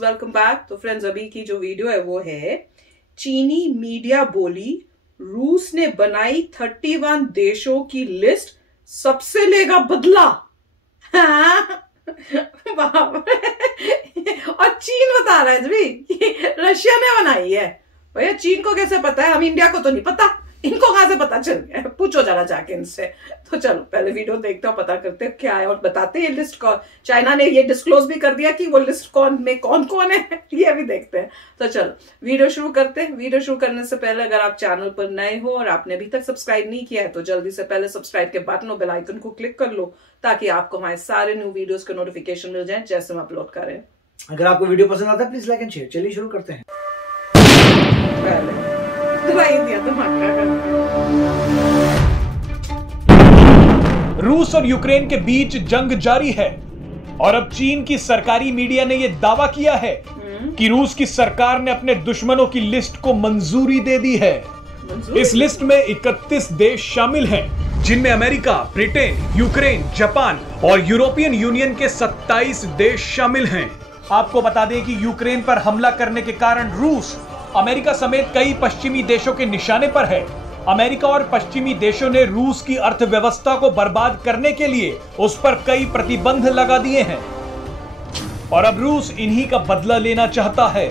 Welcome back. तो friends, अभी की जो वीडियो है वो है चीनी मीडिया बोली रूस ने बनाई 31 देशों की लिस्ट, सबसे लेगा बदला। हाँ? और चीन बता रहा है भी रशिया ने बनाई है। भैया चीन को कैसे पता है? हम इंडिया को तो नहीं पता, इनको कहां से पता चल गया? पूछो जरा जाके इनसे। तो चलो पहले वीडियो देखते हो, पता करते हैं क्या है और बताते हैं ये लिस्ट कौन। चाइना ने ये डिस्क्लोज भी कर दिया कि वो लिस्ट कौन कौन है, ये भी देखते हैं। तो चलो वीडियो शुरू करते हैं। वीडियो शुरू करने से पहले अगर आप चैनल पर नए हो और आपने अभी तक सब्सक्राइब नहीं किया है तो जल्दी से पहले सब्सक्राइब के बटन और बेल आइकन को क्लिक कर लो ताकि आपको हमारे सारे न्यू वीडियोस के नोटिफिकेशन मिल जाए जैसे हम अपलोड करें। अगर आपको वीडियो पसंद आता है प्लीज लाइक एंड शेयर। चलिए शुरू करते हैं। रूस और यूक्रेन के बीच जंग जारी है और अब चीन की सरकारी मीडिया ने यह दावा किया है कि रूस की सरकार ने अपने दुश्मनों की लिस्ट को मंजूरी दे दी है। इस लिस्ट में 31 देश शामिल हैं, जिनमें अमेरिका, ब्रिटेन, यूक्रेन, जापान और यूरोपियन यूनियन के 27 देश शामिल हैं। आपको बता दें कि यूक्रेन पर हमला करने के कारण रूस अमेरिका समेत कई पश्चिमी देशों के निशाने पर है। अमेरिका और पश्चिमी देशों ने रूस की अर्थव्यवस्था को बर्बाद करने के लिए उस पर कई प्रतिबंध लगा दिए हैं और अब रूस इन्हीं का बदला लेना चाहता है।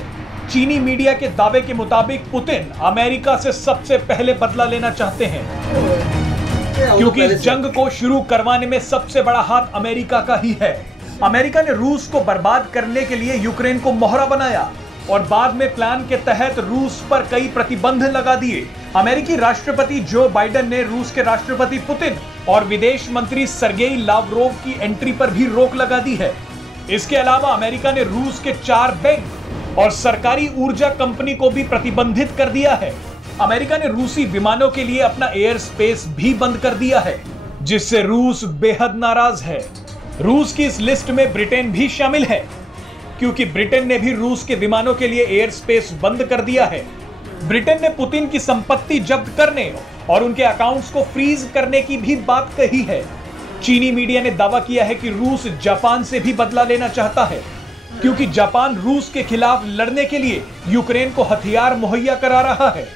चीनी मीडिया के दावे के मुताबिक पुतिन अमेरिका से सबसे पहले बदला लेना चाहते हैं, क्योंकि इस जंग को शुरू करवाने में सबसे बड़ा हाथ अमेरिका का ही है। अमेरिका ने रूस को बर्बाद करने के लिए यूक्रेन को मोहरा बनाया और बाद में प्लान के तहत रूस पर कई प्रतिबंध लगा दिए। अमेरिकी राष्ट्रपति जो बाइडेन ने रूस के राष्ट्रपति पुतिन और विदेश मंत्री सर्गेई लावरोव की एंट्री पर भी रोक लगा दी है। इसके अलावा अमेरिका ने रूस के 4 बैंक और सरकारी ऊर्जा कंपनी को भी प्रतिबंधित कर दिया है। अमेरिका ने रूसी विमानों के लिए अपना एयर स्पेस भी बंद कर दिया है, जिससे रूस बेहद नाराज है। रूस की इस लिस्ट में ब्रिटेन भी शामिल है, क्योंकि ब्रिटेन ने भी रूस के विमानों के लिए एयर स्पेस बंद कर दिया है। ब्रिटेन ने पुतिन की संपत्ति जब्त करने और उनके अकाउंट्स को फ्रीज करने की भी बात कही है। चीनी मीडिया ने दावा किया है कि रूस जापान से भी बदला लेना चाहता है, क्योंकि जापान रूस के खिलाफ लड़ने के लिए यूक्रेन को हथियार मुहैया करा रहा है।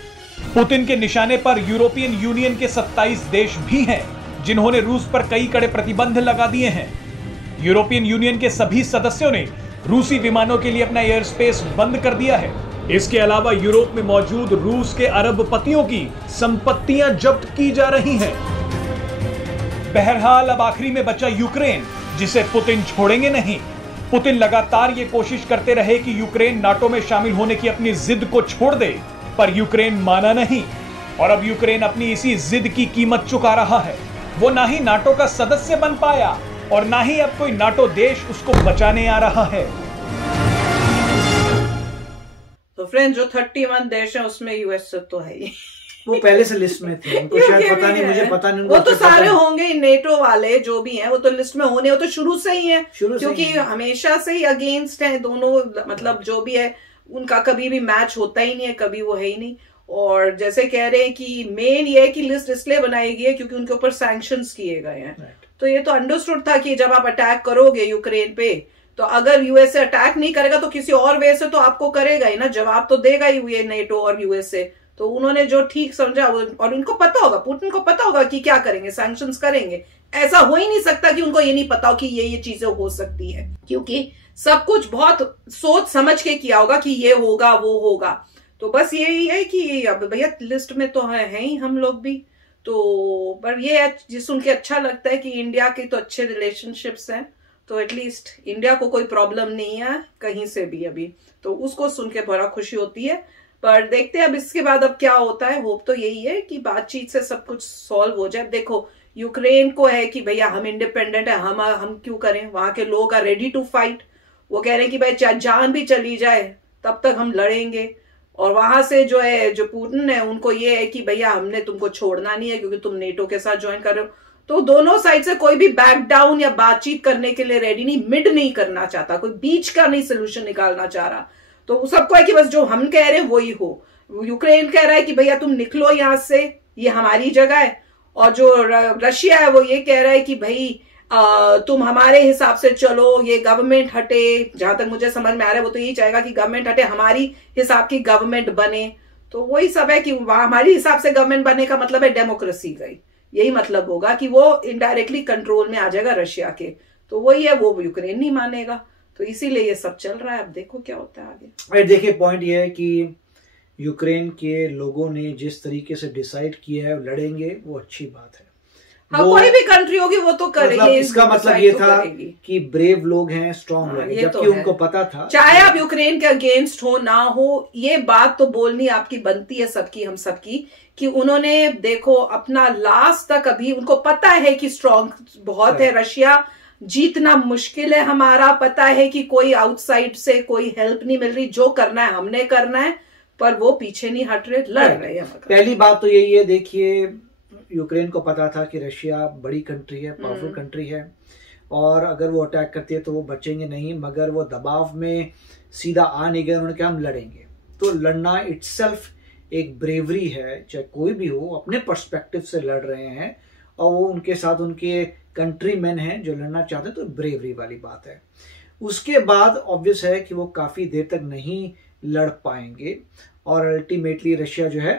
पुतिन के निशाने पर यूरोपियन यूनियन के 27 देश भी हैं, जिन्होंने रूस पर कई कड़े प्रतिबंध लगा दिए हैं। यूरोपियन यूनियन के सभी सदस्यों ने रूसी विमानों के लिए अपना एयर स्पेस बंद कर दिया है। इसके अलावा यूरोप में मौजूद रूस के अरबपतियों की संपत्तियां जब्त की जा रही हैं। बहरहाल अब आखिरी में बचा यूक्रेन, जिसे पुतिन छोड़ेंगे नहीं। पुतिन लगातार ये कोशिश करते रहे कि यूक्रेन नाटो में शामिल होने की अपनी जिद को छोड़ दे, पर यूक्रेन माना नहीं और अब यूक्रेन अपनी इसी जिद की कीमत चुका रहा है। वो ना ही नाटो का सदस्य बन पाया और ना ही अब कोई नाटो देश उसको बचाने आ रहा है। तो फ्रेंड, जो 31 देश है उसमें यूएस तो है ही। वो पहले से लिस्ट में थे, उनको शायद पता नहीं, मुझे पता नहीं। वो तो सारे होंगे नेटो वाले जो भी हैं, वो तो लिस्ट में होने, वो तो शुरू से ही है, क्योंकि हमेशा से ही अगेंस्ट है दोनों। मतलब जो भी है उनका कभी भी मैच होता ही नहीं है, कभी वो है ही नहीं। और जैसे कह रहे हैं कि मेन ये है कि लिस्ट इसलिए बनाई गई है क्योंकि उनके ऊपर सैंक्शंस किए गए हैं। तो ये तो अंडरस्टूड था कि जब आप अटैक करोगे यूक्रेन पे, तो अगर यूएसए अटैक नहीं करेगा तो किसी और वे से तो आपको करेगा ही ना, जवाब तो देगा ही ये नेटो और यूएसए। तो उन्होंने जो ठीक समझा, और उनको पता होगा, पुतिन को पता होगा कि क्या करेंगे, सैंक्शंस करेंगे। ऐसा हो ही नहीं सकता कि उनको ये नहीं पता हो कि ये चीजें हो सकती है, क्योंकि सब कुछ बहुत सोच समझ के किया होगा कि ये होगा वो होगा। तो बस यही है कि अब भैया लिस्ट में तो है ही हम लोग भी। तो पर ये जिस सुन के अच्छा लगता है कि इंडिया के तो अच्छे रिलेशनशिप्स हैं, तो एटलीस्ट इंडिया को कोई प्रॉब्लम नहीं है कहीं से भी अभी, तो उसको सुन के बड़ा खुशी होती है। पर देखते हैं अब इसके बाद अब क्या होता है। होप तो यही है कि बातचीत से सब कुछ सॉल्व हो जाए। देखो यूक्रेन को है कि भैया हम इंडिपेंडेंट है, हम क्यों करें, वहां के लोग आर रेडी टू फाइट। वो कह रहे हैं कि भाई चाहे जान भी चली जाए तब तक हम लड़ेंगे। और वहां से जो है, जो पुतिन है, उनको ये है कि भैया हमने तुमको छोड़ना नहीं है क्योंकि तुम नेटो के साथ ज्वाइन कर रहे हो। तो दोनों साइड से कोई भी बैक डाउन या बातचीत करने के लिए रेडी नहीं, मिड नहीं करना चाहता, कोई बीच का नहीं सोल्यूशन निकालना चाह रहा। तो सबको है कि बस जो हम कह रहे हैं वही हो। यूक्रेन कह रहा है कि भैया तुम निकलो यहां से, ये हमारी जगह है। और जो रशिया है वो ये कह रहा है कि भाई तुम हमारे हिसाब से चलो, ये गवर्नमेंट हटे, जहां तक मुझे समझ में आ रहा है वो तो यही चाहेगा कि गवर्नमेंट हटे, हमारी हिसाब की गवर्नमेंट बने। तो वही सब है कि हमारी हिसाब से गवर्नमेंट बनने का मतलब है डेमोक्रेसी गई, यही मतलब होगा कि वो इनडायरेक्टली कंट्रोल में आ जाएगा रशिया के। तो वही है, वो यूक्रेन नहीं मानेगा, तो इसीलिए ये सब चल रहा है। अब देखो क्या होता है आगे। देखिए पॉइंट ये है कि यूक्रेन के लोगों ने जिस तरीके से डिसाइड किया है लड़ेंगे, वो अच्छी बात है। हाँ, कोई भी कंट्री होगी वो तो करेगी। मतलब इसका मतलब ये था कि ब्रेव लोग हैं, स्ट्रॉन्ग लोग हैं, जबकि उनको पता था, चाहे आप यूक्रेन के अगेंस्ट हो ना हो, ये बात तो बोलनी आपकी बनती है सबकी, हम सबकी, कि उन्होंने देखो अपना लास्ट तक, अभी उनको पता है कि स्ट्रॉन्ग बहुत है रशिया, जीतना मुश्किल है हमारा, पता है कि कोई आउटसाइड से कोई हेल्प नहीं मिल रही, जो करना है हमने करना है, पर वो पीछे नहीं हट रहे, लड़ रहे हैं। पहली बात तो यही है, देखिए यूक्रेन को पता था कि रशिया बड़ी कंट्री है, पावरफुल कंट्री है, और अगर वो अटैक करती है तो वो बचेंगे नहीं, मगर वो दबाव में सीधा आ नहीं गए, उन्होंने कहा हम लड़ेंगे। तो लड़ना इटसेल्फ एक ब्रेवरी है, चाहे कोई भी हो अपने पर्सपेक्टिव से लड़ रहे हैं, और वो उनके साथ उनके कंट्रीमैन हैं जो लड़ना चाहते हैं, तो ब्रेवरी वाली बात है। उसके बाद ऑब्वियस है कि वो काफी देर तक नहीं लड़ पाएंगे, और अल्टीमेटली रशिया जो है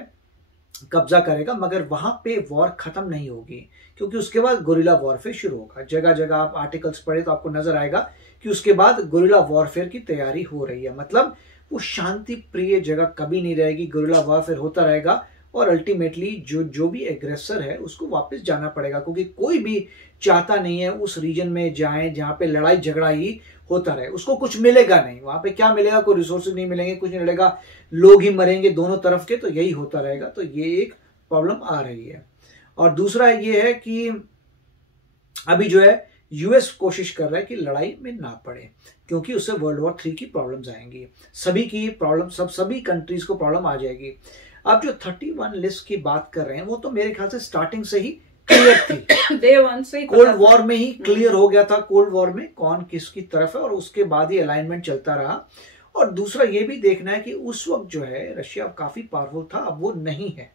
कब्जा करेगा, मगर वहां पे वॉर खत्म नहीं होगी, क्योंकि उसके बाद गोरिल्ला वॉरफेयर शुरू होगा। जगह जगह आप आर्टिकल्स पढ़े तो आपको नजर आएगा कि उसके बाद गोरिल्ला वॉरफेयर की तैयारी हो रही है। मतलब वो शांति प्रिय जगह कभी नहीं रहेगी, गोरिल्ला वॉरफेयर होता रहेगा, और अल्टीमेटली जो भी एग्रेसर है उसको वापस जाना पड़ेगा, क्योंकि कोई भी चाहता नहीं है उस रीजन में जाए जहां पे लड़ाई झगड़ा ही होता रहे, उसको कुछ मिलेगा नहीं। वहां पे क्या मिलेगा, कोई रिसोर्सेज नहीं मिलेंगे, कुछ नहीं मिलेगा, लोग ही मरेंगे दोनों तरफ के, तो यही होता रहेगा। तो ये एक प्रॉब्लम आ रही है। और दूसरा ये है कि अभी जो है यूएस कोशिश कर रहा है कि लड़ाई में ना पड़े, क्योंकि उससे वर्ल्ड वॉर 3 की प्रॉब्लम्स आएंगी, सभी की प्रॉब्लम, सभी कंट्रीज को प्रॉब्लम आ जाएगी। अब जो 31 लिस्ट की बात कर रहे हैं, वो तो मेरे ख्याल से स्टार्टिंग से ही क्लियर थी, डे 1 से ही कोल्ड वॉर में ही क्लियर हो गया था, कोल्ड वॉर में कौन किसकी तरफ है, और उसके बाद ही अलाइनमेंट चलता रहा। और दूसरा ये भी देखना है कि उस वक्त जो है रशिया काफी पावरफुल था, अब वो नहीं है।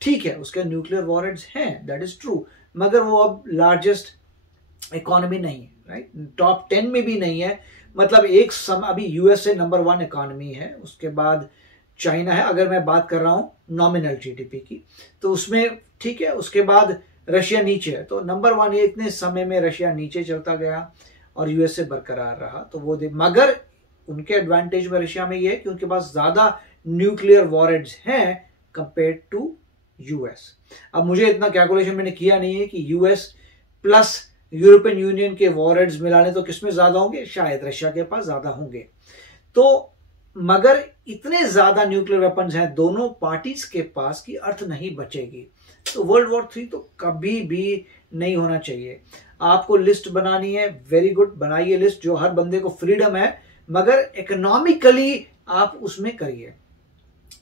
ठीक है, उसके न्यूक्लियर वॉरहेड्स हैं, दैट इज ट्रू, मगर वो अब लार्जेस्ट इकोनॉमी नहीं है, राइट, टॉप 10 में भी नहीं है। मतलब एक अभी यूएसए नंबर 1 इकोनॉमी है, उसके बाद चाइना है, अगर मैं बात कर रहा हूं नॉमिनल जीडीपी की, तो उसमें ठीक है, उसके बाद रशिया नीचे है। तो नंबर 1 ये इतने समय में रशिया नीचे चलता गया और यूएसए बरकरार रहा, तो वो मगर उनके एडवांटेज में रशिया में ये है कि उनके पास ज्यादा न्यूक्लियर वॉरहेड्स हैं कंपेयर टू यूएस। अब मुझे इतना कैलकुलेशन मैंने किया नहीं है कि यूएस प्लस यूरोपियन यूनियन के वॉरहेड्स मिलाने तो किसमें ज्यादा होंगे, शायद रशिया के पास ज्यादा होंगे। तो मगर इतने ज्यादा न्यूक्लियर वेपन्स हैं दोनों पार्टीज के पास की अर्थ नहीं बचेगी। तो वर्ल्ड वॉर 3 तो कभी भी नहीं होना चाहिए। आपको लिस्ट बनानी है, वेरी गुड, बनाइए लिस्ट, जो हर बंदे को फ्रीडम है, मगर इकोनॉमिकली आप उसमें करिए,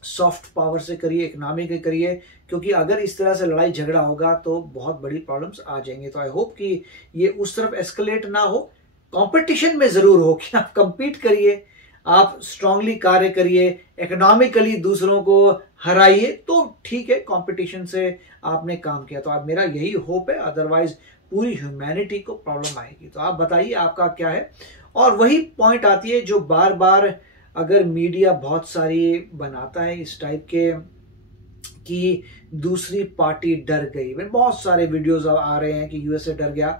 सॉफ्ट पावर से करिए, इकोनॉमिक करिए, क्योंकि अगर इस तरह से लड़ाई झगड़ा होगा तो बहुत बड़ी प्रॉब्लम्स आ जाएंगे। तो आई होप कि ये उस तरफ एस्केलेट ना हो, कंपटीशन में जरूर हो कि आप कंपीट करिए, आप स्ट्रांगली कार्य करिए, इकोनॉमिकली दूसरों को हराइए, तो ठीक है, कंपटीशन से आपने काम किया। तो आप, मेरा यही होप है, अदरवाइज पूरी ह्यूमैनिटी को प्रॉब्लम आएगी। तो आप बताइए आपका क्या है। और वही पॉइंट आती है जो बार बार अगर मीडिया बहुत सारी बनाता है इस टाइप के कि दूसरी पार्टी डर गई, बहुत सारे वीडियोस आ रहे हैं कि यूएसए डर गया,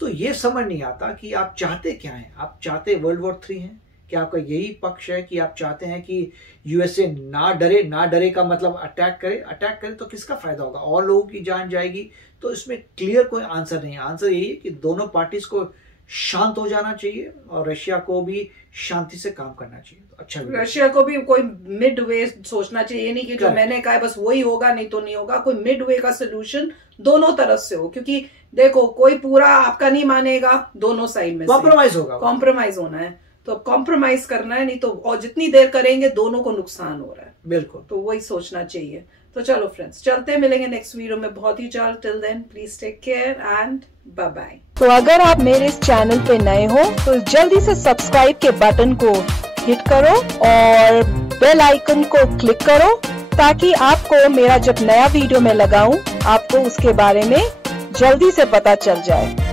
तो ये समझ नहीं आता कि आप चाहते क्या हैं। आप चाहते वर्ल्ड वॉर 3 है कि आपका यही पक्ष है कि आप चाहते हैं कि यूएसए ना डरे, ना डरे का मतलब अटैक करे तो किसका फायदा होगा, और लोगों की जान जाएगी। तो इसमें क्लियर कोई आंसर नहीं है। आंसर यही है कि दोनों पार्टीज को शांत हो जाना चाहिए और रशिया को भी शांति से काम करना चाहिए। तो अच्छा, रशिया को भी कोई मिड वे सोचना चाहिए, नहीं कि जो मैंने कहा बस वही होगा, नहीं तो नहीं होगा। कोई मिड वे का सोल्यूशन दोनों तरफ से हो, क्योंकि देखो कोई पूरा आपका नहीं मानेगा, दोनों साइड में कॉम्प्रोमाइज होगा, कॉम्प्रोमाइज होना है, तो कॉम्प्रोमाइज करना है, नहीं तो और जितनी देर करेंगे दोनों को नुकसान हो रहा है। बिल्कुल, तो वही सोचना चाहिए। तो चलो फ्रेंड्स, चलते हैं, मिलेंगे नेक्स्ट वीडियो में बहुत ही जल्द। Till then please take care and bye bye. तो अगर आप मेरे इस चैनल पे नए हो तो जल्दी से सब्सक्राइब के बटन को हिट करो और बेल आइकन को क्लिक करो, ताकि आपको मेरा जब नया वीडियो मैं लगाऊं आपको उसके बारे में जल्दी से पता चल जाए।